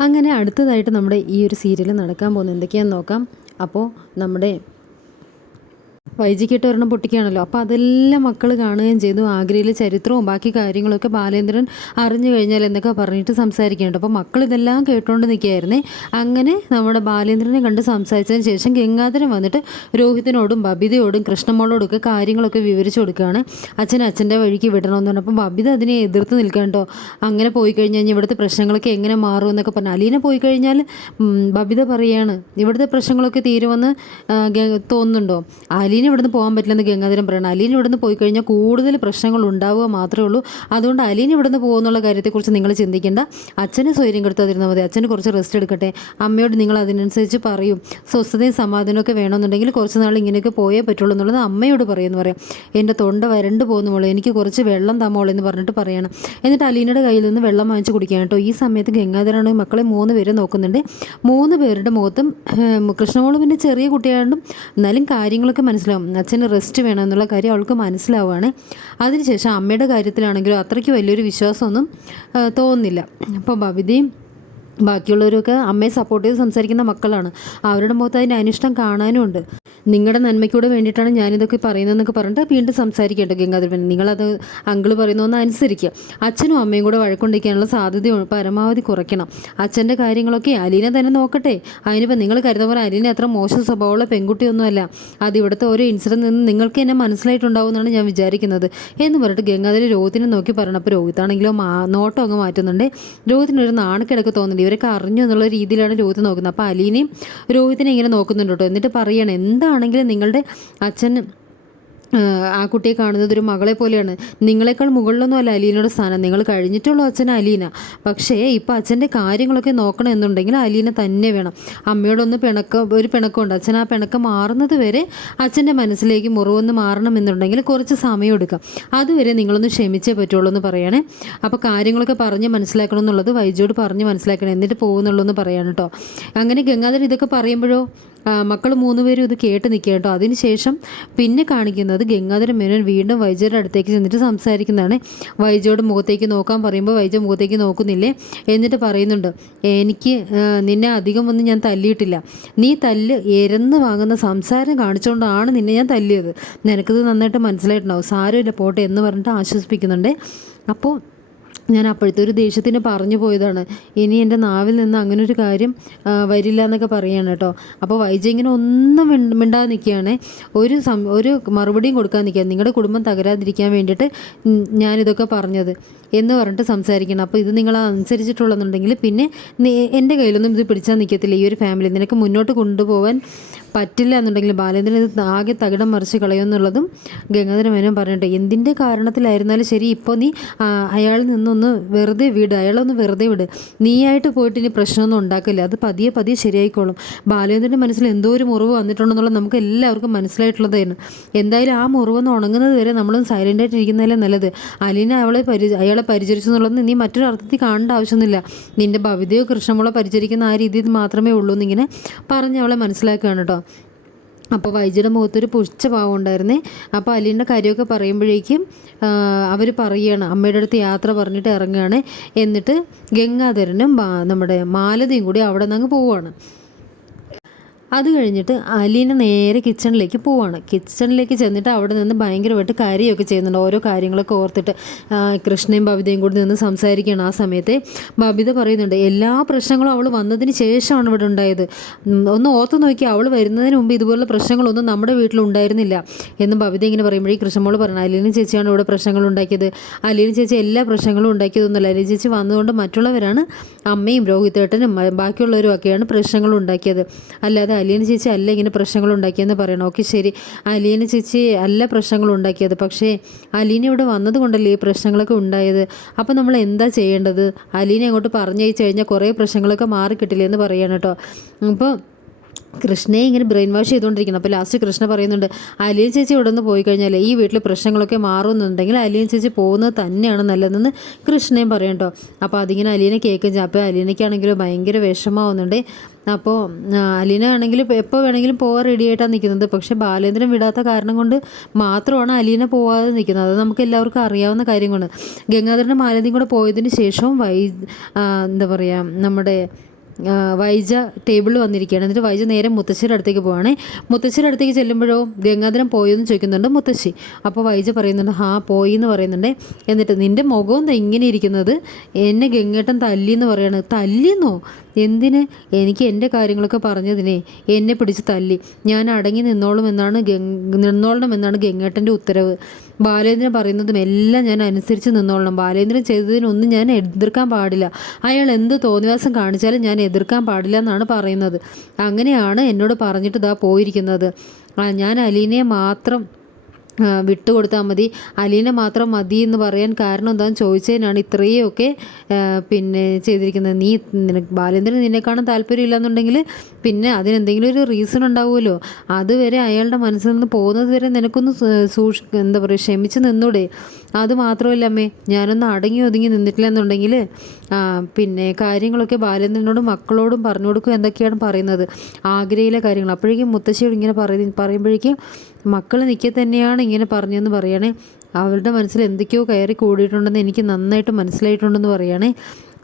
അങ്ങനെ അടുത്തതായിട്ട് നമ്മുടെ ഈ ഒരു സീരിയൽ നടക്കാൻ പോകുന്നത് എന്തൊക്കെയാണെന്ന് നോക്കാം. അപ്പോൾ നമ്മുടെ വൈജിക്കിട്ട് ഒരെണ്ണം പൊട്ടിക്കുകയാണല്ലോ അപ്പോൾ അതെല്ലാം മക്കൾ കാണുകയും ചെയ്തു. ആഗ്രയിലെ ചരിത്രവും ബാക്കി കാര്യങ്ങളൊക്കെ ബാലേന്ദ്രൻ അറിഞ്ഞു കഴിഞ്ഞാൽ എന്നൊക്കെ പറഞ്ഞിട്ട് സംസാരിക്കുന്നുണ്ട്. അപ്പോൾ മക്കൾ ഇതെല്ലാം കേട്ടുകൊണ്ട് നിൽക്കുകയായിരുന്നേ അങ്ങനെ നമ്മുടെ ബാലേന്ദ്രനെ കണ്ട് സംസാരിച്ചതിന് ശേഷം ഗംഗാധരൻ വന്നിട്ട് രോഹിതനോടും ബബിതയോടും കൃഷ്ണമോളോടും ഒക്കെ കാര്യങ്ങളൊക്കെ വിവരിച്ചു കൊടുക്കുകയാണ്. അച്ഛൻ അച്ഛന്റെ വഴിക്ക് വിടണമെന്ന് പറഞ്ഞു അപ്പോൾ ബബിത അതിനെ എതിർത്ത് നിൽക്കണ്ടോ അങ്ങനെ പോയി കഴിഞ്ഞാൽ ഇവിടുത്തെ പ്രശ്നങ്ങളൊക്കെ എങ്ങനെ മാറും എന്നൊക്കെ പറഞ്ഞു അലീന പോയി കഴിഞ്ഞാൽ ബബിത പറയാണ് ഇവിടുത്തെ പ്രശ്നങ്ങളൊക്കെ തീരുമെന്ന് തോന്നുന്നുണ്ടോ? അലീന ഇവിടുന്ന് പോകാൻ പറ്റില്ലെന്ന് ഗംഗാധരൻ പറയണം. അലീൻ ഇവിടുന്ന് പോയി കഴിഞ്ഞാൽ കൂടുതൽ പ്രശ്നങ്ങൾ ഉണ്ടാവുക മാത്രമേ ഉള്ളൂ. അതുകൊണ്ട് അലീൻ ഇവിടുന്ന് പോകുന്നുള്ള കാര്യത്തെക്കുറിച്ച് നിങ്ങൾ ചിന്തിക്കേണ്ട. അച്ഛന് സ്വൈര്യം കെടുത്താതിരുന്നാൽ മതി. അച്ഛന് കുറച്ച് റെസ്റ്റ് എടുക്കട്ടെ. അമ്മയോട് നിങ്ങൾ അതിനനുസരിച്ച് പറയും. സ്വസ്ഥതയും സമാധാനമൊക്കെ വേണമെന്നുണ്ടെങ്കിൽ കുറച്ച് നാൾ ഇങ്ങനെയൊക്കെ പോയേ പറ്റുള്ളൂ എന്നുള്ളത് അമ്മയോട് പറയുമെന്ന് പറയാം. എന്റെ തൊണ്ട വരണ്ട് പോകുന്നു മോളെ. എനിക്ക് കുറച്ച് വെള്ളം തമോളെ എന്ന് പറഞ്ഞിട്ട് പറയണം. എന്നിട്ട് അലീനയുടെ കയ്യിൽ നിന്ന് വെള്ളം വാങ്ങിച്ച് കുടിക്കാൻ കേട്ടോ. ഈ സമയത്ത് ഗംഗാധരാണ് മക്കളെ മൂന്ന് പേരെ നോക്കുന്നുണ്ട്. മൂന്ന് പേരുടെ മുഖത്തും കൃഷ്ണമോളും പിന്നെ ചെറിയ കുട്ടിയായതുകൊണ്ടും എന്നാലും കാര്യങ്ങളൊക്കെ മനസ്സിലാവും അച്ഛന് റെസ്റ്റ് വേണം എന്നുള്ള കാര്യം അവൾക്ക് മനസ്സിലാവുകയാണ്. അതിനുശേഷം അമ്മയുടെ കാര്യത്തിലാണെങ്കിലും അത്രയ്ക്ക് വലിയൊരു വിശ്വാസമൊന്നും തോന്നുന്നില്ല. അപ്പോൾ ഭവിതയും ബാക്കിയുള്ളവരൊക്കെ അമ്മയെ സപ്പോർട്ട് ചെയ്ത് സംസാരിക്കുന്ന മക്കളാണ്. അവരുടെ മുഖത്ത് അതിന്റെ അനിഷ്ടം കാണാനും ഉണ്ട് നിങ്ങളുടെ നന്മയ്ക്കൂടെ വേണ്ടിയിട്ടാണ് ഞാനിതൊക്കെ പറയുന്നതെന്നൊക്കെ പറഞ്ഞിട്ട് വീണ്ടും സംസാരിക്കേണ്ട ഗംഗാധരൻ. നിങ്ങളത് അങ്കിൾ പറയുന്നതെന്ന് അനുസരിക്കുക അച്ഛനും അമ്മയും കൂടെ വഴക്കൊണ്ടിരിക്കാനുള്ള സാധ്യത പരമാവധി കുറയ്ക്കണം. അച്ഛന്റെ കാര്യങ്ങളൊക്കെ അലീന തന്നെ നോക്കട്ടെ. അതിനിപ്പോൾ നിങ്ങൾ കരുതുന്ന പോലെ അലീന അത്ര മോശം സ്വഭാവമുള്ള പെൺകുട്ടിയൊന്നുമല്ല. അത് ഇവിടുത്തെ ഓരോ ഇൻസിഡന്റ് നിന്ന് നിങ്ങൾക്ക് എന്നെ മനസ്സിലായിട്ടുണ്ടാവും എന്നാണ് ഞാൻ വിചാരിക്കുന്നത്. എന്ന് പറഞ്ഞിട്ട് ഗംഗാധരി രോഹിത്തിനെ നോക്കി പറഞ്ഞു. അപ്പോൾ രോഹിത്താണെങ്കിലോ മാ നോട്ടം അങ്ങ് മാറ്റുന്നുണ്ട്. രോഹിത്തിനൊരു നാണക്കിടക്ക് തോന്നുന്നുണ്ട്. ഇവരൊക്കെ അറിഞ്ഞു എന്നുള്ള രീതിയിലാണ് രോഹിത് നോക്കുന്നത്. അപ്പോൾ അലീനയും രോഹിത്തിനെ ഇങ്ങനെ നോക്കുന്നുണ്ട് കേട്ടോ. എന്നിട്ട് പറയണം എന്താണെങ്കിലും നിങ്ങളുടെ അച്ഛൻ ആ കുട്ടിയെ കാണുന്നത് ഒരു മകളെ പോലെയാണ്. നിങ്ങളെക്കാൾ മുകളിലൊന്നും അല്ല അലീനയുടെ സ്ഥാനം. നിങ്ങൾ കഴിഞ്ഞിട്ടുള്ള അച്ഛൻ അലീന. പക്ഷേ ഇപ്പോൾ അച്ഛന്റെ കാര്യങ്ങളൊക്കെ നോക്കണം എന്നുണ്ടെങ്കിൽ അലീന തന്നെ വേണം. അമ്മയോടൊന്ന് പിണക്കം ഒരു പിണക്കമുണ്ട്. അച്ഛൻ ആ പിണക്കം മാറുന്നത് വരെ അച്ഛന്റെ മനസ്സിലേക്ക് മുറിവൊന്ന് മാറണം എന്നുണ്ടെങ്കിൽ കുറച്ച് സമയം എടുക്കാം. അതുവരെ നിങ്ങളൊന്ന് ക്ഷമിച്ചേ പറ്റുള്ളൂ എന്ന് പറയണേ. അപ്പോൾ കാര്യങ്ങളൊക്കെ പറഞ്ഞ് മനസ്സിലാക്കണം എന്നുള്ളത് വൈജോട് പറഞ്ഞ് മനസ്സിലാക്കണം. എന്നിട്ട് പോകുന്നുള്ളൂ എന്ന് പറയാണ് കേട്ടോ അങ്ങനെ ഗംഗാധരൻ ഇതൊക്കെ പറയുമ്പോഴോ? മക്കൾ മൂന്നുപേരും ഇത് കേട്ട് നിൽക്കുക കേട്ടോ. അതിനുശേഷം പിന്നെ കാണിക്കുന്നത് ഗംഗാധര മേനോൻ വീണ്ടും വൈജയുടെ അടുത്തേക്ക് ചെന്നിട്ട് സംസാരിക്കുന്നതാണ്. വൈജയോട് മുഖത്തേക്ക് നോക്കാൻ പറയുമ്പോൾ വൈജ മുഖത്തേക്ക് നോക്കുന്നില്ലേ? എന്നിട്ട് പറയുന്നുണ്ട് എനിക്ക് നിന്നെ അധികം ഒന്നും ഞാൻ തല്ലിയിട്ടില്ല. നീ തല്ല് എരന്ന് വാങ്ങുന്ന സംസാരം കാണിച്ചുകൊണ്ടാണ് നിന്നെ ഞാൻ തല്ലിയത്. നിനക്കിത് നന്നായിട്ട് മനസ്സിലായിട്ടുണ്ടാവും. സാരമില്ല പോട്ടെ എന്ന് പറഞ്ഞിട്ട് ആശ്വസിപ്പിക്കുന്നുണ്ട്. അപ്പോൾ ഞാൻ അപ്പോഴത്തെ ഒരു ദേഷ്യത്തിന് പറഞ്ഞു പോയതാണ്. ഇനി എന്റെ നാവിൽ നിന്ന് അങ്ങനെ ഒരു കാര്യം വരില്ല എന്നൊക്കെ പറയാണ് കേട്ടോ. അപ്പോൾ വൈജ ഇങ്ങനെ ഒന്നും മിണ്ട- മിണ്ടാതെ നിൽക്കുകയാണ്. ഒരു സം ഒരു മറുപടിയും കൊടുക്കാൻ നിൽക്കുക നിങ്ങളുടെ കുടുംബം തകരാതിരിക്കാൻ വേണ്ടിയിട്ട് ഞാനിതൊക്കെ പറഞ്ഞത് എന്ന് പറഞ്ഞിട്ട് സംസാരിക്കണം അപ്പോൾ ഇത് നിങ്ങൾ അനുസരിച്ചിട്ടുള്ളതെന്നുണ്ടെങ്കിൽ പിന്നെ എന്റെ കയ്യിലൊന്നും ഇത് പിടിച്ചാൽ നിൽക്കത്തില്ല. ഈ ഒരു ഫാമിലി നിനക്ക് മുന്നോട്ട് കൊണ്ടുപോകാൻ പറ്റില്ല എന്നുണ്ടെങ്കിൽ ബാലേന്ദ്രൻ ഇത് ആകെ തകിടം മറിച്ച് കളയുമെന്നുള്ളതും ഗംഗാധര മേനോൻ പറഞ്ഞിട്ട് എന്തിന്റെ കാരണത്തിലായിരുന്നാലും ശരി ഇപ്പോൾ നീ അയാളിൽ നിന്നൊന്ന് വെറുതെ വിട് അയാളൊന്ന് വെറുതെ വിട്. നീയായിട്ട് പോയിട്ട് ഇനി പ്രശ്നമൊന്നും ഉണ്ടാക്കില്ല. അത് പതിയെ പതിയെ ശരിയായിക്കോളും. ബാലേന്ദ്രന്റെ മനസ്സിൽ എന്തോ ഒരു മുറിവ് വന്നിട്ടുണ്ടെന്നുള്ളത് നമുക്ക് എല്ലാവർക്കും മനസ്സിലായിട്ടുള്ളതായിരുന്നു. എന്തായാലും ആ മുറിവൊന്ന് ഉണങ്ങുന്നത് വരെ നമ്മളും സൈലന്റായിട്ട് ഇരിക്കുന്നതല്ലേ നല്ലത്. അലീന അവളെ പരി അയാളെ പരിചരിച്ചു എന്നുള്ളത് നീ മറ്റൊരു അർത്ഥത്തിൽ കാണേണ്ട ആവശ്യമൊന്നുമില്ല. നിന്റെ ഭവിതയോ കൃഷ്ണമോളോ പരിചരിക്കുന്ന ആ രീതിയിൽ മാത്രമേ ഉള്ളൂ എന്നിങ്ങനെ പറഞ്ഞ് അവളെ മനസ്സിലാക്കുകയാണ് കേട്ടോ. അപ്പോൾ വൈജിയുടെ മുഖത്തൊരു പുച്ഛഭാവം ഉണ്ടായിരുന്നേ. അപ്പോൾ അലീന്റെ കാര്യമൊക്കെ പറയുമ്പോഴേക്കും അവർ പറയുകയാണ് അമ്മയുടെ അടുത്ത് യാത്ര പറഞ്ഞിട്ട് ഇറങ്ങുകയാണ്. എന്നിട്ട് ഗംഗാധരനും നമ്മുടെ മാലതിയും കൂടി അവിടെ നിന്ന് അങ്ങ് പോവുകയാണ്. അത് കഴിഞ്ഞിട്ട് അലീന നേരെ കിച്ചണിലേക്ക് പോവാണ്. കിച്ചണിലേക്ക് ചെന്നിട്ട് അവിടെ നിന്ന് ഭയങ്കരമായിട്ട് കാര്യമൊക്കെ ചെയ്യുന്നുണ്ട്. ഓരോ കാര്യങ്ങളൊക്കെ ഓർത്തിട്ട് കൃഷ്ണയും ബബിതയും കൂടി നിന്ന് സംസാരിക്കുകയാണ് ആ സമയത്തെ. ബബിത പറയുന്നുണ്ട് എല്ലാ പ്രശ്നങ്ങളും അവൾ വന്നതിന് ശേഷമാണ് ഇവിടെ ഉണ്ടായത്. ഒന്ന് ഓർത്ത് നോക്കി അവൾ വരുന്നതിന് മുമ്പ് ഇതുപോലുള്ള പ്രശ്നങ്ങളൊന്നും നമ്മുടെ വീട്ടിൽ ഉണ്ടായിരുന്നില്ല. എന്ന് ബബിത ഇങ്ങനെ പറയുമ്പോഴേ കൃഷ്ണമോൾ പറഞ്ഞു അലീന ചേച്ചിയാണ് ഇവിടെ പ്രശ്നങ്ങൾ ഉണ്ടാക്കിയത്. അലീന ചേച്ചി എല്ലാ പ്രശ്നങ്ങളും ഉണ്ടാക്കിയതൊന്നുമല്ല അലീന ചേച്ചി വന്നതുകൊണ്ട് മറ്റുള്ളവരാണ് അമ്മയും രോഹിതേട്ടനും ബാക്കിയുള്ളവരും ഒക്കെയാണ് പ്രശ്നങ്ങൾ ഉണ്ടാക്കിയത്. അല്ലാതെ അലീന ചേച്ചി അല്ല ഇങ്ങനെ പ്രശ്നങ്ങൾ ഉണ്ടാക്കിയെന്ന് പറയണം. ഓക്കെ ശരി. അലീന ചേച്ചി അല്ല പ്രശ്നങ്ങൾ ഉണ്ടാക്കിയത്. പക്ഷേ അലീന ഇവിടെ വന്നതുകൊണ്ടല്ലേ ഈ പ്രശ്നങ്ങളൊക്കെ ഉണ്ടായത്? അപ്പോൾ നമ്മൾ എന്താ ചെയ്യേണ്ടത്? അലീന അങ്ങോട്ട് പറഞ്ഞയച്ചു കഴിഞ്ഞാൽ കുറേ പ്രശ്നങ്ങളൊക്കെ മാറി കിട്ടില്ല എന്ന് പറയണം കേട്ടോ. അപ്പോൾ കൃഷ്ണയെ ഇങ്ങനെ ബ്രെയിൻ വാഷ് ചെയ്തുകൊണ്ടിരിക്കണം. അപ്പോൾ ലാസ്റ്റ് കൃഷ്ണ പറയുന്നുണ്ട് അലിയൻ ചേച്ചി ഇവിടെ നിന്ന് പോയി കഴിഞ്ഞാൽ ഈ വീട്ടിലെ പ്രശ്നങ്ങളൊക്കെ മാറുമെന്നുണ്ടെങ്കിൽ അലിയൻ ചേച്ചി പോകുന്നത് തന്നെയാണ് നല്ലതെന്ന് കൃഷ്ണയും പറയണ്ടോ അപ്പോൾ അതിങ്ങനെ അലീനെ കേൾക്കും ചെയ്യും. അപ്പോൾ അലീനയ്ക്കാണെങ്കിലും ഭയങ്കര വിഷമാവുന്നുണ്ട് അപ്പോൾ അലീന ആണെങ്കിൽ എപ്പോൾ വേണമെങ്കിലും പോകാൻ റെഡി ആയിട്ടാണ് നിൽക്കുന്നത് പക്ഷേ ബാലേന്ദ്രൻ വിടാത്ത കാരണം കൊണ്ട് മാത്രമാണ് അലീന പോവാതെ നിൽക്കുന്നത് അത് നമുക്ക് എല്ലാവർക്കും അറിയാവുന്ന കാര്യം കൊണ്ട്. ഗംഗാധരന്റെ മാലതിയും കൂടെ പോയതിന് ശേഷവും വൈ എന്താ പറയുക നമ്മുടെ വൈജ ടേബിളിൽ വന്നിരിക്കുകയാണ്. എന്നിട്ട് വൈജ നേരെ മുത്തശ്ശിയുടെ അടുത്തേക്ക് പോവാണ്. മുത്തശ്ശിയുടെ അടുത്തേക്ക് ചെല്ലുമ്പോഴോ ഗംഗാധരൻ പോയോ എന്ന് ചോദിക്കുന്നുണ്ട് മുത്തശ്ശി. അപ്പോൾ വൈജ പറയുന്നുണ്ട് ഹാ പോയി എന്ന് പറയുന്നുണ്ട്. എന്നിട്ട് നിന്റെ മുഖവും ഇങ്ങനെ ഇരിക്കുന്നത്. എന്നെ ഗംഗേട്ടൻ തല്ലി എന്ന് പറയാണ്. തല്ലിന്നോ എന്തിന്? എനിക്ക് എന്റെ കാര്യങ്ങളൊക്കെ പറഞ്ഞതിനെ. എന്നെ പിടിച്ച് തല്ലി. ഞാൻ അടങ്ങി നിന്നോളും എന്നാണ് ഗംഗ് നിന്നോളണം എന്നാണ് ഗംഗേട്ടന്റെ ഉത്തരവ്. ബാലേന്ദ്രൻ പറയുന്നതും എല്ലാം ഞാൻ അനുസരിച്ച് നിന്നോളണം. ബാലേന്ദ്രൻ ചെയ്തതിനൊന്നും ഞാൻ എതിർക്കാൻ പാടില്ല. അയാൾ എന്ത് തോന്നിവാസം കാണിച്ചാലും ഞാൻ എതിർക്കാൻ പാടില്ല എന്നാണ് പറയുന്നത്. അങ്ങനെയാണ് എന്നോട് പറഞ്ഞിട്ട് ഇതാ പോയിരിക്കുന്നത്. ഞാൻ അലീനയെ മാത്രം വിട്ടുകൊടുത്താൽ മതി. അലീന മാത്രം മതി എന്ന് പറയാൻ കാരണം എന്താണെന്ന് ചോദിച്ചതിനാണ് ഇത്രയൊക്കെ പിന്നെ ചെയ്തിരിക്കുന്നത്. നീ നിനക്ക് ബാലേന്ദ്രൻ നിന്നെ കാണാൻ താല്പര്യമില്ല എന്നുണ്ടെങ്കിൽ പിന്നെ അതിനെന്തെങ്കിലും ഒരു റീസൺ ഉണ്ടാവുമല്ലോ? അതുവരെ അയാളുടെ മനസ്സിൽ നിന്ന് പോകുന്നത് വരെ നിനക്കൊന്ന് സൂക്ഷി എന്താ പറയുക ക്ഷമിച്ച് നിന്നൂടെ. അത് മാത്രമല്ല അമ്മേ ഞാനൊന്ന് അടങ്ങി ഒതുങ്ങി നിന്നിട്ടില്ല എന്നുണ്ടെങ്കിൽ പിന്നെ കാര്യങ്ങളൊക്കെ ബാലേന്ദ്രനോടും മക്കളോടും പറഞ്ഞു കൊടുക്കും എന്തൊക്കെയാണ് പറയുന്നത്. ആഗ്രയിലെ കാര്യങ്ങൾ. അപ്പോഴേക്കും മുത്തശ്ശിയോട് ഇങ്ങനെ പറയ പറയുമ്പോഴേക്കും മക്കൾ നിൽക്കെ തന്നെയാണ് ഇങ്ങനെ പറഞ്ഞതെന്ന് പറയണേ. അവരുടെ മനസ്സിൽ എന്തൊക്കെയോ കയറി കൂടിയിട്ടുണ്ടെന്ന് എനിക്ക് നന്നായിട്ട് മനസ്സിലായിട്ടുണ്ടെന്ന് പറയണേ.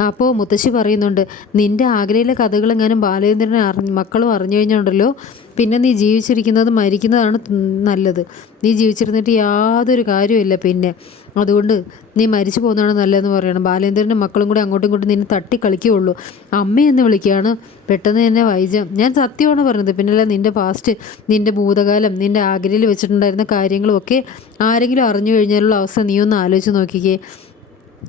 അപ്പോൾ മുത്തശ്ശി പറയുന്നുണ്ട് നിന്റെ ആഗ്രയിലെ കഥകളെങ്ങാനും ബാലേന്ദ്രനെ അറിഞ്ഞ് മക്കളും അറിഞ്ഞു കഴിഞ്ഞുണ്ടല്ലോ. പിന്നെ നീ ജീവിച്ചിരിക്കുന്നത് മരിക്കുന്നതാണ് നല്ലത്. നീ ജീവിച്ചിരുന്നിട്ട് യാതൊരു കാര്യമില്ല പിന്നെ. അതുകൊണ്ട് നീ മരിച്ചു പോകുന്നതാണ് നല്ലതെന്ന് പറയണം. ബാലേന്ദ്രന്റെ മക്കളും കൂടി അങ്ങോട്ടും ഇങ്ങോട്ടും നിന്നെ തട്ടി കളിക്കുകയുള്ളൂ. അമ്മയെന്ന് വിളിക്കുകയാണ്. പെട്ടെന്ന് തന്നെ വൈജം ഞാൻ സത്യമാണ് പറഞ്ഞത്. പിന്നല്ല നിന്റെ പാസ്റ്റ് നിന്റെ ഭൂതകാലം നിന്റെ ആഗ്രയിൽ വെച്ചിട്ടുണ്ടായിരുന്ന കാര്യങ്ങളും ഒക്കെ ആരെങ്കിലും അറിഞ്ഞു കഴിഞ്ഞാലുള്ള അവസ്ഥ നീ ഒന്ന് ആലോചിച്ച് നോക്കിക്കേ.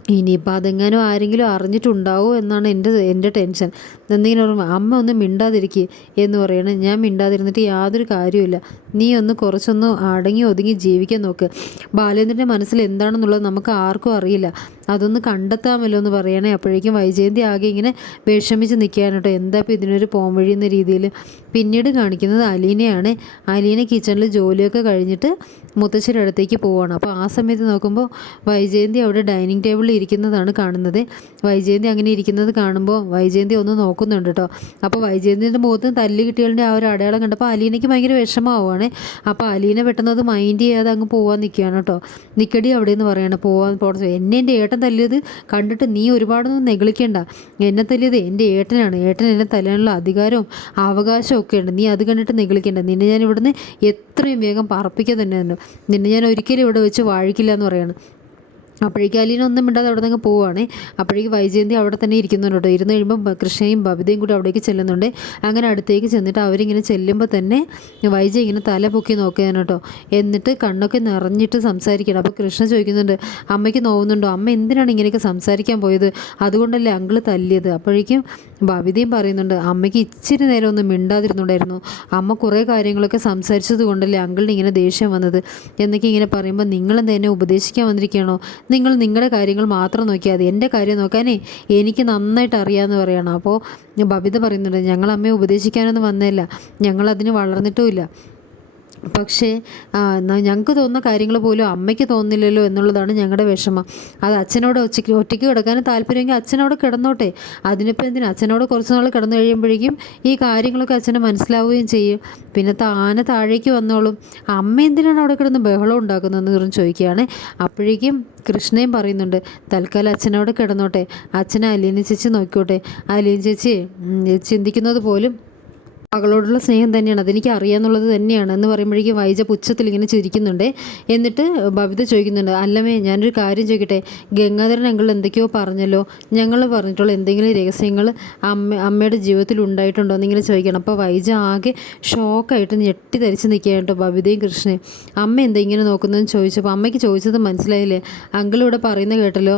ഇനിയിപ്പോൾ അതെങ്ങാനും ആരെങ്കിലും അറിഞ്ഞിട്ടുണ്ടാവോ എന്നാണ് എന്റെ എന്റെ ടെൻഷൻ എന്തെങ്കിലും ഓർമ്മ അമ്മ ഒന്ന് മിണ്ടാതിരിക്കുക എന്ന് പറയണേ. ഞാൻ മിണ്ടാതിരുന്നിട്ട് യാതൊരു കാര്യമില്ല നീ ഒന്ന് കുറച്ചൊന്ന് അടങ്ങി ഒതുങ്ങി ജീവിക്കാൻ നോക്ക്. ബാലേന്ദ്രന്റെ മനസ്സിൽ എന്താണെന്നുള്ളത് നമുക്ക് ആർക്കും അറിയില്ല. അതൊന്ന് കണ്ടെത്താമല്ലോ എന്ന് പറയണേ. അപ്പോഴേക്കും വൈജയന്തി ആകെ ഇങ്ങനെ വിഷമിച്ച് നിൽക്കുകയാണ് കേട്ടോ. എന്താ ഇപ്പോൾ ഇതിനൊരു പോംവഴി എന്ന രീതിയിൽ? പിന്നീട് കാണിക്കുന്നത് അലീനയാണ്. അലീന കിച്ചണിൽ ജോലിയൊക്കെ കഴിഞ്ഞിട്ട് മുത്തശ്ശിയുടെ അടുത്തേക്ക് പോവുകയാണ് അപ്പോൾ ആ സമയത്ത് നോക്കുമ്പോൾ വൈജയന്തി അവിടെ ഡൈനിങ് ടേബിളിൽ ഇരിക്കുന്നതാണ് കാണുന്നത്. വൈജയന്തി അങ്ങനെ ഇരിക്കുന്നത് കാണുമ്പോൾ വൈജയന്തി ഒന്ന് നോക്കുന്നുണ്ട് കേട്ടോ. അപ്പോൾ വൈജയന്തിന്റെ മുഖത്ത് തല്ലി കിട്ടിയതിന്റെ ആ ഒരു അടയാളം കണ്ടപ്പോൾ അലീനയ്ക്ക് ഭയങ്കര വിഷമമാവുകയാണ്. അപ്പോൾ അലീന പെട്ടെന്ന് അത് മൈൻഡ് ചെയ്യാതെ അങ്ങ് പോകാൻ നിൽക്കുകയാണ് കേട്ടോ. നിൽക്കടി അവിടെ നിന്ന് പറയണം. പോകാൻ പോകണം എന്നെ എന്റെ ഏട്ടൻ തല്ലിയത് കണ്ടിട്ട് നീ ഒരുപാടൊന്നും നെഗളിക്കേണ്ട. എന്നെ തല്ലിയത് എന്റെ ഏട്ടനാണ്. ഏട്ടൻ എന്നെ തല്ലാനുള്ള അധികാരവും അവകാശവും ഒക്കെ ഉണ്ട്. നീ അത് കണ്ടിട്ട് നെഗളിക്കേണ്ട. നിന്നെ ഞാൻ ഇവിടുന്ന് എത്രയും വേഗം പറപ്പിക്കാൻ തന്നെ നിന്നെ ഞാൻ ഒരിക്കലും ഇവിടെ വെച്ച് വാഴിക്കില്ല എന്ന് പറയാണ്. അപ്പോഴേക്കും അലീന ഒന്നും മിണ്ടാതെ അവിടെ നിന്ന് പോവുകയാണ്. അപ്പോഴേക്ക് വൈജയന്തി അവിടെ തന്നെ ഇരിക്കുന്നുണ്ട്. കേട്ടോ ഇരുന്ന് കഴിയുമ്പോൾ കൃഷ്ണയും ബബിതയും കൂടി അവിടേക്ക് ചെല്ലുന്നുണ്ട്. അങ്ങനെ അടുത്തേക്ക് ചെന്നിട്ട് അവരിങ്ങനെ ചെല്ലുമ്പോൾ തന്നെ വൈജ ഇങ്ങനെ തല പൊക്കി നോക്കുകയാണ് കേട്ടോ. എന്നിട്ട് കണ്ണൊക്കെ നിറഞ്ഞിട്ട് സംസാരിക്കണം അപ്പോൾ കൃഷ്ണ ചോദിക്കുന്നുണ്ട് അമ്മയ്ക്ക് നോവുന്നുണ്ടോ? അമ്മ എന്തിനാണ് ഇങ്ങനെയൊക്കെ സംസാരിക്കാൻ പോയത്? അതുകൊണ്ടല്ലേ അങ്കിൾ തല്ലിയത്? അപ്പോഴേക്കും ബബിതയും പറയുന്നുണ്ട് അമ്മയ്ക്ക് ഇച്ചിരി നേരം ഒന്നും മിണ്ടാതിരുന്നുണ്ടായിരുന്നു. അമ്മ കുറേ കാര്യങ്ങളൊക്കെ സംസാരിച്ചത് കൊണ്ടല്ലേ അങ്കിളിന് ഇങ്ങനെ ദേഷ്യം വന്നത്? എന്നൊക്കെ ഇങ്ങനെ പറയുമ്പോൾ നിങ്ങളെന്താ എന്നെ ഉപദേശിക്കാൻ വന്നിരിക്കുകയാണോ? നിങ്ങൾ നിങ്ങളുടെ കാര്യങ്ങൾ മാത്രം നോക്കിയാൽ മതി. എന്റെ കാര്യം നോക്കാനേ എനിക്ക് നന്നായിട്ട് അറിയാമെന്ന് പറയണം. അപ്പോൾ ബബിത പറയുന്നുണ്ട് ഞങ്ങൾ അമ്മയെ ഉപദേശിക്കാനൊന്നും വന്നതല്ല ഞങ്ങളതിന് വളർന്നിട്ടുമില്ല പക്ഷേ ഞങ്ങൾക്ക് തോന്നുന്ന കാര്യങ്ങൾ പോലും അമ്മയ്ക്ക് തോന്നില്ലല്ലോ എന്നുള്ളതാണ് ഞങ്ങളുടെ വിഷമം. അത് അച്ഛനോട് ഒറ്റയ്ക്ക് ഒറ്റയ്ക്ക് കിടക്കാൻ താല്പര്യമെങ്കിൽ അച്ഛനോട് കിടന്നോട്ടെ. അതിനിപ്പോൾ എന്തിനാ? അച്ഛനോട് കുറച്ച് നാൾ കിടന്നു കഴിയുമ്പോഴേക്കും ഈ കാര്യങ്ങളൊക്കെ അച്ഛന് മനസ്സിലാവുകയും ചെയ്യും. പിന്നെ താനെ താഴേക്ക് വന്നോളും. അമ്മ എന്തിനാണ് അവിടെ കിടന്ന് ബഹളം ഉണ്ടാക്കുന്നതെന്ന് പറഞ്ഞ് ചോദിക്കുകയാണ്. അപ്പോഴേക്കും കൃഷ്ണയും പറയുന്നുണ്ട് തൽക്കാലം അച്ഛനോട് കിടന്നോട്ടെ. അച്ഛനെ അലീന ചേച്ചി നോക്കിക്കോട്ടെ. അലീന ചേച്ചി ചിന്തിക്കുന്നത് പോലും മകളോടുള്ള സ്നേഹം തന്നെയാണ്. അതെനിക്ക് അറിയാന്നുള്ളത് തന്നെയാണ്. എന്ന് പറയുമ്പോഴേക്കും വൈജ പുച്ഛത്തിൽ ഇങ്ങനെ ചിരിക്കുന്നുണ്ട്. എന്നിട്ട് ബബിത ചോദിക്കുന്നുണ്ട് അല്ലമേ ഞാനൊരു കാര്യം ചോദിക്കട്ടെ? ഗംഗാധരൻ അങ്കിൾ എന്തൊക്കെയോ പറഞ്ഞല്ലോ. ഞങ്ങൾ പറഞ്ഞിട്ടുള്ള എന്തെങ്കിലും രഹസ്യങ്ങൾ അമ്മ അമ്മയുടെ ജീവിതത്തിൽ ഉണ്ടായിട്ടുണ്ടോ എന്നിങ്ങനെ ചോദിക്കണം. അപ്പോൾ വൈജ ആകെ ഷോക്കായിട്ട് ഞെട്ടി ധരിച്ച് നിൽക്കുകയാണ് കേട്ടോ ബബിതയും കൃഷ്ണയും. അമ്മ എന്താ ഇങ്ങനെ നോക്കുന്നതെന്ന് ചോദിച്ചപ്പോൾ അമ്മയ്ക്ക് ചോദിച്ചത് മനസ്സിലായില്ലേ? അങ്കിൾ ഇവിടെ പറയുന്ന കേട്ടല്ലോ.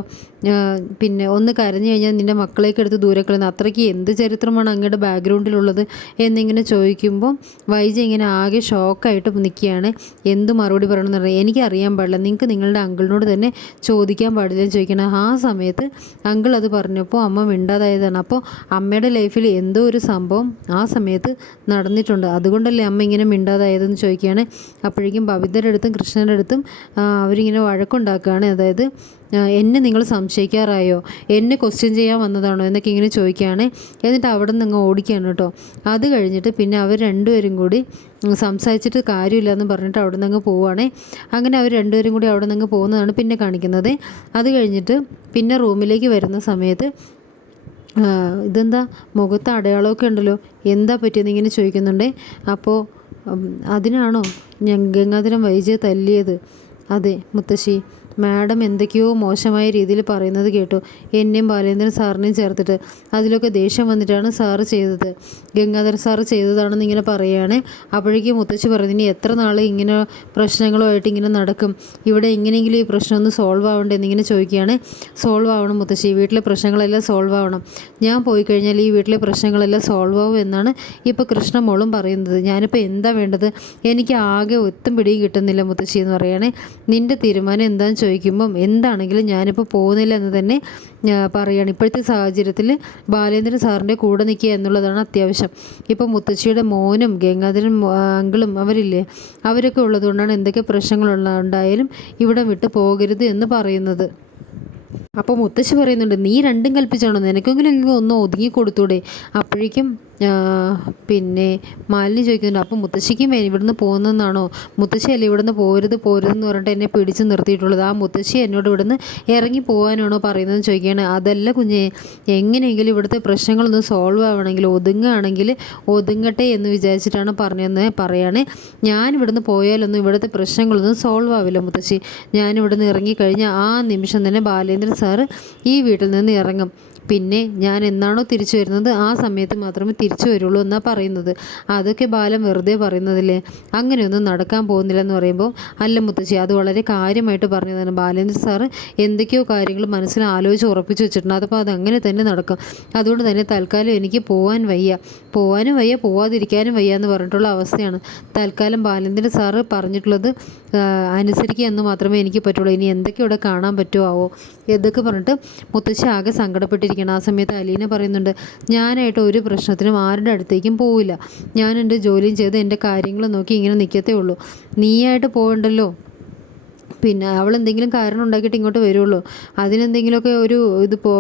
പിന്നെ ഒന്ന് കരഞ്ഞു കഴിഞ്ഞാൽ നിന്റെ മക്കളേക്ക് എടുത്ത് ദൂരെ കളയുന്ന. അത്രയ്ക്ക് എന്ത് ചരിത്രമാണ് അങ്ങയുടെ ബാക്ക്ഗ്രൗണ്ടിലുള്ളത് എന്നിങ്ങനെ ചോദിക്കുമ്പോൾ വൈജി ഇങ്ങനെ ആകെ ഷോക്കായിട്ട് നിൽക്കുകയാണ്. എന്ത് മറുപടി പറയണമെന്ന് പറയാം എനിക്ക് അറിയാൻ പാടില്ല. നിങ്ങൾക്ക് നിങ്ങളുടെ അങ്കിളിനോട് തന്നെ ചോദിക്കാൻ പാടില്ല ചോദിക്കണം. ആ സമയത്ത് അങ്കിൾ അത് പറഞ്ഞപ്പോൾ അമ്മ മിണ്ടാതായതാണ്. അപ്പോൾ അമ്മയുടെ ലൈഫിൽ എന്തോ ഒരു സംഭവം ആ സമയത്ത് നടന്നിട്ടുണ്ട്. അതുകൊണ്ടല്ലേ അമ്മ ഇങ്ങനെ മിണ്ടാതായതെന്ന് ചോദിക്കുകയാണ്. അപ്പോഴേക്കും ബബിതരുടെ അടുത്തും കൃഷ്ണന്റെ അടുത്തും അവരിങ്ങനെ വഴക്കുണ്ടാക്കുകയാണ്. അതായത് എന്നെ നിങ്ങൾ സംശയിക്കാറായോ? എന്നെ ക്വസ്റ്റ്യൻ ചെയ്യാൻ വന്നതാണോ? എന്നൊക്കെ ഇങ്ങനെ ചോദിക്കുകയാണ്. എന്നിട്ട് അവിടെ നിന്ന് അങ്ങ് ഓടിക്കുകയാണ് കേട്ടോ. അത് കഴിഞ്ഞിട്ട് പിന്നെ അവർ രണ്ടുപേരും കൂടി സംസാരിച്ചിട്ട് കാര്യമില്ല എന്ന് പറഞ്ഞിട്ട് അവിടെ നിന്ന് അങ്ങ് പോവുകയാണേ. അങ്ങനെ അവർ രണ്ടുപേരും കൂടി അവിടെ നിന്ന് പോകുന്നതാണ് പിന്നെ കാണിക്കുന്നത്. അത് കഴിഞ്ഞിട്ട് പിന്നെ റൂമിലേക്ക് വരുന്ന സമയത്ത് ഇതെന്താ? മുഖത്ത് അടയാളമൊക്കെ ഉണ്ടല്ലോ. എന്താ പറ്റിയെന്ന് ഇങ്ങനെ ചോദിക്കുന്നുണ്ട്. അപ്പോൾ അതിനാണോ ഞാൻ ഗംഗാധരം വൈജയെ തല്ലിയത്? അതെ മുത്തശ്ശി. മാഡം എന്തൊക്കെയോ മോശമായ രീതിയിൽ പറയുന്നത് കേട്ടു. എന്നെയും ബാലേന്ദ്രൻ സാറിനെയും ചേർത്തിട്ട്. അതിലൊക്കെ ദേഷ്യം വന്നിട്ടാണ് സാറ് ചെയ്തത്. ഗംഗാധർ സാറ് ചെയ്തതാണെന്ന് ഇങ്ങനെ പറയുകയാണ്. അപ്പോഴേക്കും മുത്തച്ഛ പറഞ്ഞു ഇനി എത്ര നാൾ ഇങ്ങനെ പ്രശ്നങ്ങളുമായിട്ട് ഇങ്ങനെ നടക്കും? ഇവിടെ എങ്ങനെയെങ്കിലും ഈ പ്രശ്നം ഒന്ന് സോൾവ് ആവണ്ടേ എന്നിങ്ങനെ ചോദിക്കുകയാണ്. സോൾവ് ആവണം മുത്തശ്ശി. വീട്ടിലെ പ്രശ്നങ്ങളെല്ലാം സോൾവ് ആവണം. ഞാൻ പോയി കഴിഞ്ഞാൽ ഈ വീട്ടിലെ പ്രശ്നങ്ങളെല്ലാം സോൾവ് ആവും എന്നാണ് ഇപ്പോൾ കൃഷ്ണമോളും പറയുന്നത്. ഞാനിപ്പോൾ എന്താ വേണ്ടത്? എനിക്ക് ആകെ ഒത്തും പിടിയും കിട്ടുന്നില്ല മുത്തശ്ശി എന്ന് പറയുകയാണെ. നിന്റെ തീരുമാനം എന്താണെന്ന് ചോദിക്കുമ്പം എന്താണെങ്കിലും ഞാനിപ്പോൾ പോകുന്നില്ല എന്ന് തന്നെ പറയുകയാണ് ഇപ്പോഴത്തെ സാഹചര്യത്തിൽ ബാലേന്ദ്രൻ സാറിന്റെ കൂടെ നിൽക്കുക എന്നുള്ളതാണ് അത്യാവശ്യം. ഇപ്പോൾ മുത്തശ്ശിയുടെ മോനും ഗംഗാധരൻ അങ്കിളും അവരില്ലേ അവരൊക്കെ ഉള്ളതുകൊണ്ടാണ് എന്തൊക്കെ പ്രശ്നങ്ങളുള്ള ഉണ്ടായാലും ഇവിടെ വിട്ട് പോകരുത് എന്ന് പറയുന്നത്. അപ്പോൾ മുത്തശ്ശി പറയുന്നുണ്ട് നീ രണ്ടും കൽപ്പിച്ചാണോ? നിനക്കെങ്കിലും എങ്കിലും ഒന്ന് ഒതുങ്ങി കൊടുത്തൂടെ അപ്പോഴേക്കും പിന്നെ മാലിനി ചോദിക്കുന്നുണ്ട് അപ്പോൾ മുത്തശ്ശിക്കും ഇവിടുന്ന് പോകുന്നതെന്നാണോ മുത്തശ്ശിയല്ലേ ഇവിടുന്ന് പോരുത് പോരുതെന്ന് പറഞ്ഞിട്ട് എന്നെ പിടിച്ച് നിർത്തിയിട്ടുള്ളത്. ആ മുത്തശ്ശി എന്നോട് ഇവിടുന്ന് ഇറങ്ങി പോകാനാണോ പറയുന്നതെന്ന് ചോദിക്കുകയാണ്. അതല്ല കുഞ്ഞെ എങ്ങനെയെങ്കിലും ഇവിടുത്തെ പ്രശ്നങ്ങളൊന്ന് സോൾവ് ആവണമെങ്കിൽ ഒതുങ്ങുകയാണെങ്കിൽ ഒതുങ്ങട്ടെ എന്ന് വിചാരിച്ചിട്ടാണ് പറഞ്ഞതെന്ന് പറയുകയാണ് ഞാൻ ഇവിടുന്ന് പോയാലൊന്നും ഇവിടുത്തെ പ്രശ്നങ്ങളൊന്നും സോൾവ് ആവില്ല മുത്തശ്ശി. ഞാൻ ഇവിടുന്ന് ഇറങ്ങിക്കഴിഞ്ഞാൽ ആ നിമിഷം തന്നെ ബാലേന്ദ്രൻ സാറ് ഈ വീട്ടിൽ നിന്ന് ഇറങ്ങും. പിന്നെ ഞാൻ എന്നാണോ തിരിച്ചു വരുന്നത് ആ സമയത്ത് മാത്രമേ തിരിച്ചു വരുള്ളൂ എന്നാണ് പറയുന്നത്. അതൊക്കെ ബാലം വെറുതെ പറയുന്നതില്ലേ? അങ്ങനെയൊന്നും നടക്കാൻ പോകുന്നില്ല എന്ന് പറയുമ്പോൾ അല്ല മുത്തശ്ശി അത് വളരെ കാര്യമായിട്ട് പറഞ്ഞതാണ് ബാലേന്ദ്ര സാറ്. എന്തൊക്കെയോ കാര്യങ്ങൾ മനസ്സിൽ ആലോചിച്ച് ഉറപ്പിച്ച് വെച്ചിട്ടുണ്ട്. അതപ്പോൾ അതങ്ങനെ തന്നെ നടക്കും. അതുകൊണ്ട് തന്നെ തൽക്കാലം എനിക്ക് പോകാൻ വയ്യ. പോകാനും വയ്യ പോവാതിരിക്കാനും വയ്യ എന്ന് പറഞ്ഞിട്ടുള്ള അവസ്ഥയാണ്. തൽക്കാലം ബാലേന്ദ്ര സാറ് പറഞ്ഞിട്ടുള്ളത് അനുസരിക്കുക എന്ന് മാത്രമേ എനിക്ക് പറ്റുള്ളൂ. ഇനി എന്തൊക്കെ ഇവിടെ കാണാൻ പറ്റുമോ ഇതൊക്കെ പറഞ്ഞിട്ട് മുത്തശ്ശി ആകെ സങ്കടപ്പെട്ടിരിക്കണം ആ സമയത്ത് അലീന പറയുന്നുണ്ട് ഞാനായിട്ട് ഒരു പ്രശ്നത്തിനും ആരുടെ അടുത്തേക്കും പോവില്ല. ഞാൻ എന്റെ ജോലിയും ചെയ്ത് എന്റെ കാര്യങ്ങൾ നോക്കി ഇങ്ങനെ നിൽക്കത്തേ ഉള്ളൂ. നീയായിട്ട് പോകണ്ടല്ലോ. പിന്നെ അവൾ എന്തെങ്കിലും കാരണം ഉണ്ടാക്കിയിട്ട് ഇങ്ങോട്ട് വരുള്ളൂ. അതിനെന്തെങ്കിലുമൊക്കെ ഒരു ഇത് പോ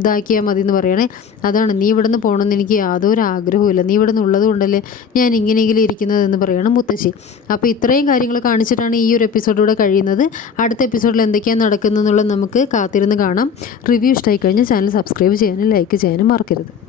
ഇതാക്കിയാൽ മതി എന്ന് പറയണേ. അതാണ് നീ ഇവിടെ നിന്ന് പോകണമെന്ന് എനിക്ക് യാതൊരു ആഗ്രഹവുമില്ല. നീ ഇവിടെ നിന്ന് ഉള്ളത് കൊണ്ടല്ലേ ഞാൻ ഇങ്ങനെയെങ്കിലും ഇരിക്കുന്നത് എന്ന് പറയണം മുത്തശ്ശി. അപ്പോൾ ഇത്രയും കാര്യങ്ങൾ കാണിച്ചിട്ടാണ് ഈ ഒരു എപ്പിസോഡിലൂടെ കഴിയുന്നത്. അടുത്ത എപ്പിസോഡിൽ എന്തൊക്കെയാണ് നടക്കുന്നതെന്നുള്ളത് നമുക്ക് കാത്തിരുന്ന് കാണാം. റിവ്യൂ ഇഷ്ടമായി കഴിഞ്ഞാൽ ചാനൽ സബ്സ്ക്രൈബ് ചെയ്യാനും ലൈക്ക് ചെയ്യാനും മറക്കരുത്.